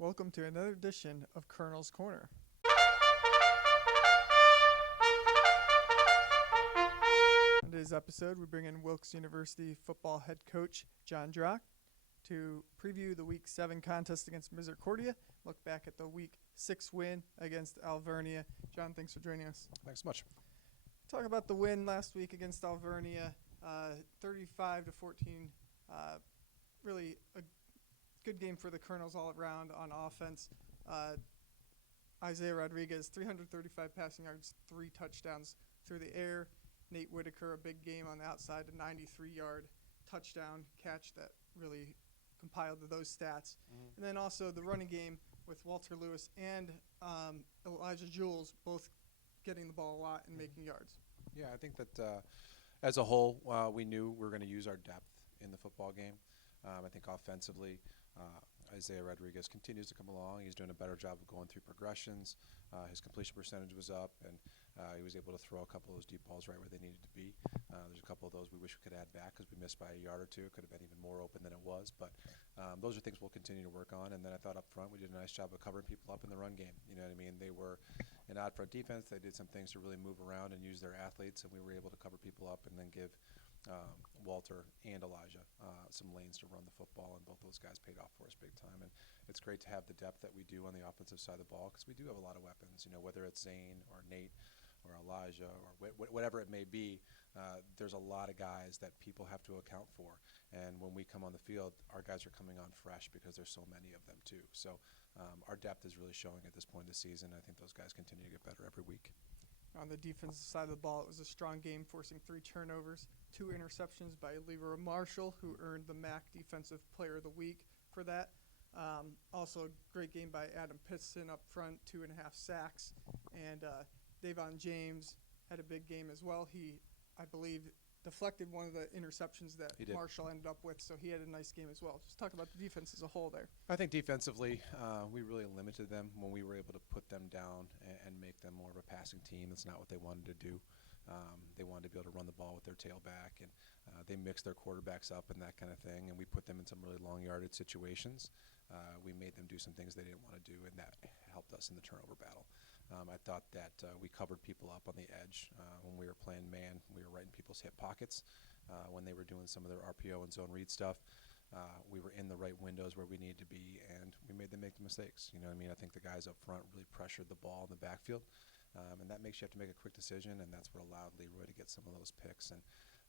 Welcome to another edition of Colonel's Corner. On today's episode, we bring in Wilkes University football head coach Jon Drach to preview the Week 7 contest against Misericordia, look back at the Week 6 win against Alvernia. Jon, thanks for joining us. Thanks so much. Talk about the win last week against Alvernia, 35-14. Really a good game for the Colonels all around on offense. Isaiah Rodriguez, 335 passing yards, 3 touchdowns through the air. Nate Whitaker, a big game on the outside, a 93-yard touchdown catch that really compiled those stats. And then also the running game with Walter Lewis and Elijah Jules both getting the ball a lot and making yards. Yeah, I think that as a whole, we knew we were going to use our depth in the football game. I think offensively, Isaiah Rodriguez continues to come along. He's doing a better job of going through progressions. His completion percentage was up, and he was able to throw a couple of those deep balls right where they needed to be. There's a couple of those we wish we could add back because we missed by a yard or two. It could have been even more open than it was, but those are things we'll continue to work on. And then I thought up front we did a nice job of covering people up in the run game. You know what I mean? They were an odd front defense. They did some things to really move around and use their athletes, and we were able to cover people up and then give Walter and Elijah some lanes to run the football, and both those guys paid off for us big time. And it's great to have the depth that we do on the offensive side of the ball because we do have a lot of weapons. You know, whether it's Zane or Nate or Elijah or whatever it may be, there's a lot of guys that people have to account for. And when we come on the field, our guys are coming on fresh because there's so many of them too. So our depth is really showing at this point in the season. I think those guys continue to get better every week. On the defensive side of the ball, it was a strong game, forcing 3 turnovers, 2 interceptions by Leroy Marshall, who earned the MAC Defensive Player of the Week for that. Also, a great game by Adam Pitson up front, 2.5 sacks. And Davon James had a big game as well. He, I believe, deflected one of the interceptions that Marshall ended up with, so he had a nice game as well. Just talk about the defense as a whole there. I think defensively, we really limited them when we were able to put them down and make them more of a passing team. That's not what they wanted to do. They wanted to be able to run the ball with their tailback, and they mixed their quarterbacks up and that kind of thing, and we put them in some really long-yarded situations. We made them do some things they didn't want to do, and that helped us in the turnover battle. I thought that we covered people up on the edge. When we were playing man, we were right in people's hip pockets. When they were doing some of their RPO and zone read stuff, we were in the right windows where we needed to be, and we made them make the mistakes. You know what I mean? I think the guys up front really pressured the ball in the backfield, and that makes you have to make a quick decision, and that's what allowed Leroy to get some of those picks. And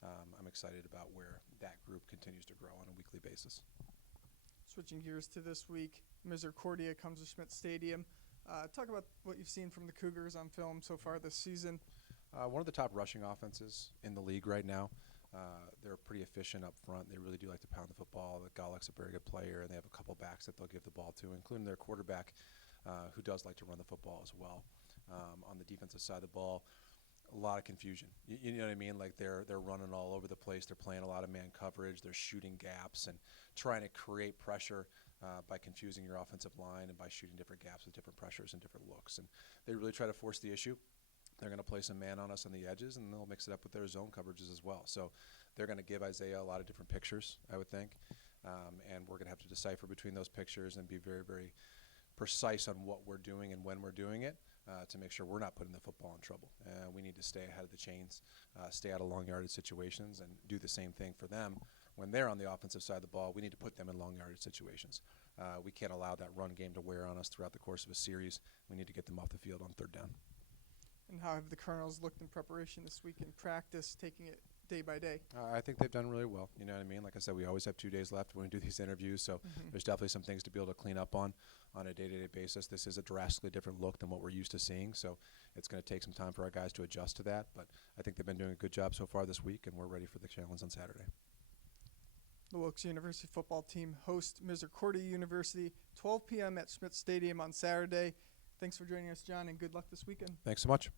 I'm excited about where that group continues to grow on a weekly basis. Switching gears to this week, Misericordia comes to Schmidt Stadium. Talk about what you've seen from the Cougars on film so far this season. One of the top rushing offenses in the league right now. They're pretty efficient up front. They really do like to pound the football. Golick's a very good player, and they have a couple backs that they'll give the ball to, including their quarterback, who does like to run the football as well. On the defensive side of the ball, a lot of confusion. You know what I mean? Like they're running all over the place. They're playing a lot of man coverage. They're shooting gaps and trying to create pressure by confusing your offensive line and by shooting different gaps with different pressures and different looks. And they really try to force the issue. They're going to play some man on us on the edges, and they'll mix it up with their zone coverages as well. So they're going to give Isaiah a lot of different pictures, I would think. And we're going to have to decipher between those pictures and be very, very precise on what we're doing and when we're doing it to make sure we're not putting the football in trouble. We need to stay ahead of the chains, stay out of long-yarded situations, and do the same thing for them. When they're on the offensive side of the ball, we need to put them in long-yarded situations. We can't allow that run game to wear on us throughout the course of a series. We need to get them off the field on third down. And how have the Colonels looked in preparation this week in practice, taking it day by day? I think they've done really well. You know what I mean? Like I said, we always have 2 days left when we do these interviews, so there's definitely some things to be able to clean up on a day-to-day basis. This is a drastically different look than what we're used to seeing, so it's going to take some time for our guys to adjust to that. But I think they've been doing a good job so far this week, and we're ready for the challenge on Saturday. The Wilkes University football team hosts Misericordia University, 12 p.m. at Schmidt Stadium on Saturday. Thanks for joining us, Jon, and good luck this weekend. Thanks so much.